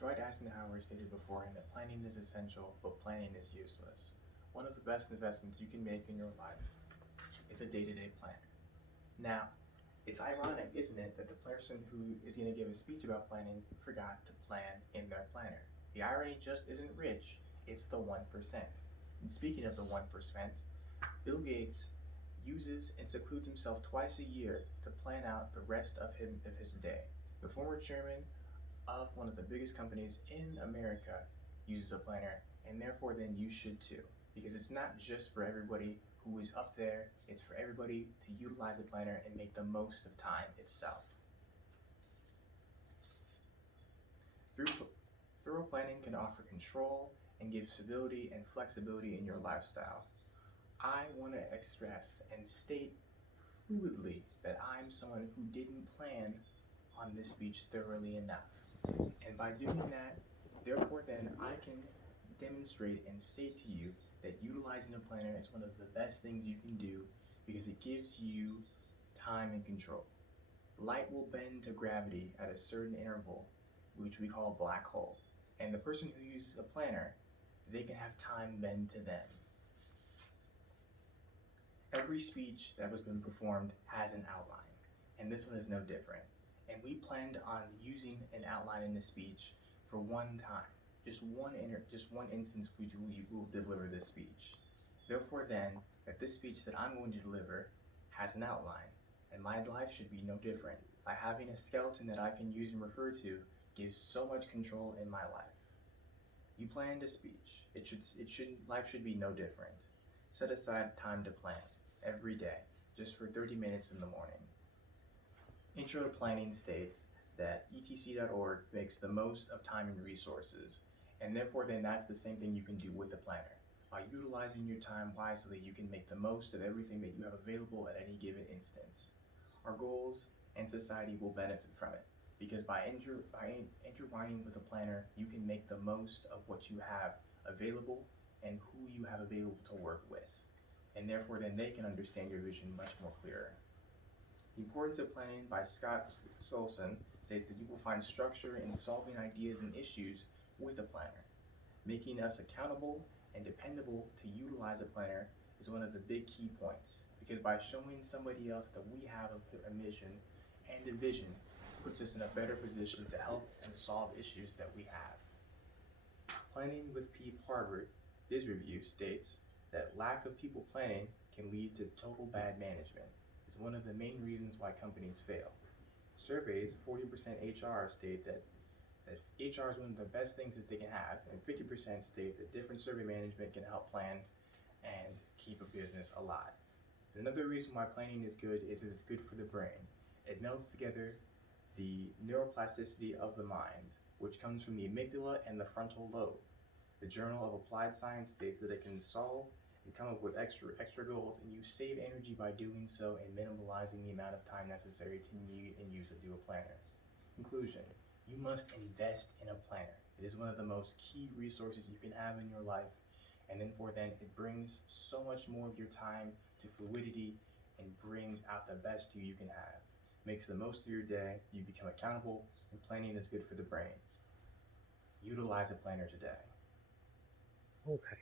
Dwight Eisenhower stated beforehand that planning is essential, but planning is useless. One of the best investments you can make in your life is a day-to-day planner. Now, it's ironic, isn't it, that the person who is going to give a speech about planning forgot to plan in their planner. The irony just isn't rich, it's the 1%. And speaking of the 1%, Bill Gates uses and secludes himself twice a year to plan out the rest of his day. The former chairman of one of the biggest companies in America uses a planner, and therefore then you should too. Because it's not just for everybody who is up there, it's for everybody to utilize the planner and make the most of time itself. Thorough planning can offer control and give stability and flexibility in your lifestyle. I want to express and state fluidly that I'm someone who didn't plan on this speech thoroughly enough. And by doing that, therefore then I can demonstrate and state to you that utilizing a planner is one of the best things you can do because it gives you time and control. Light will bend to gravity at a certain interval, which we call a black hole. And the person who uses a planner, they can have time bend to them. Every speech that has been performed has an outline, and this one is no different. And we planned on using an outline in the speech for one time, just one instance we will deliver this speech. Therefore then, that this speech that I'm going to deliver has an outline, and my life should be no different. By having a skeleton that I can use and refer to gives so much control in my life. You planned a speech. Life should be no different. Set aside time to plan every day, just for 30 minutes in the morning. Intro to Planning states that etc.org makes the most of time and resources, and therefore then that's the same thing you can do with a planner. By utilizing your time wisely, you can make the most of everything that you have available at any given instance. Our goals and society will benefit from it, because by intertwining with a planner, you can make the most of what you have available and who you have available to work with. And therefore then they can understand your vision much more clearer. The Importance of Planning by Scott Solson states that you will find structure in solving ideas and issues with a planner. Making us accountable and dependable to utilize a planner is one of the big key points, because by showing somebody else that we have a mission and a vision puts us in a better position to help and solve issues that we have. Planning with P. Harvard, his review states that lack of people planning can lead to total bad management. It's one of the main reasons why companies fail. Surveys, 40% HR state that HR is one of the best things that they can have, and 50% state that different survey management can help plan and keep a business alive. Another reason why planning is good is that it's good for the brain. It melds together the neuroplasticity of the mind, which comes from the amygdala and the frontal lobe. The Journal of Applied Science states that it can solve and come up with extra goals, and you save energy by doing so and minimalizing the amount of time necessary to need and use to do a planner. Conclusion: you must invest in a planner. It is one of the most key resources you can have in your life, and then it brings so much more of your time to fluidity and brings out the best you can have. Makes the most of your day, you become accountable, and planning is good for the brains. Utilize a planner today. Okay.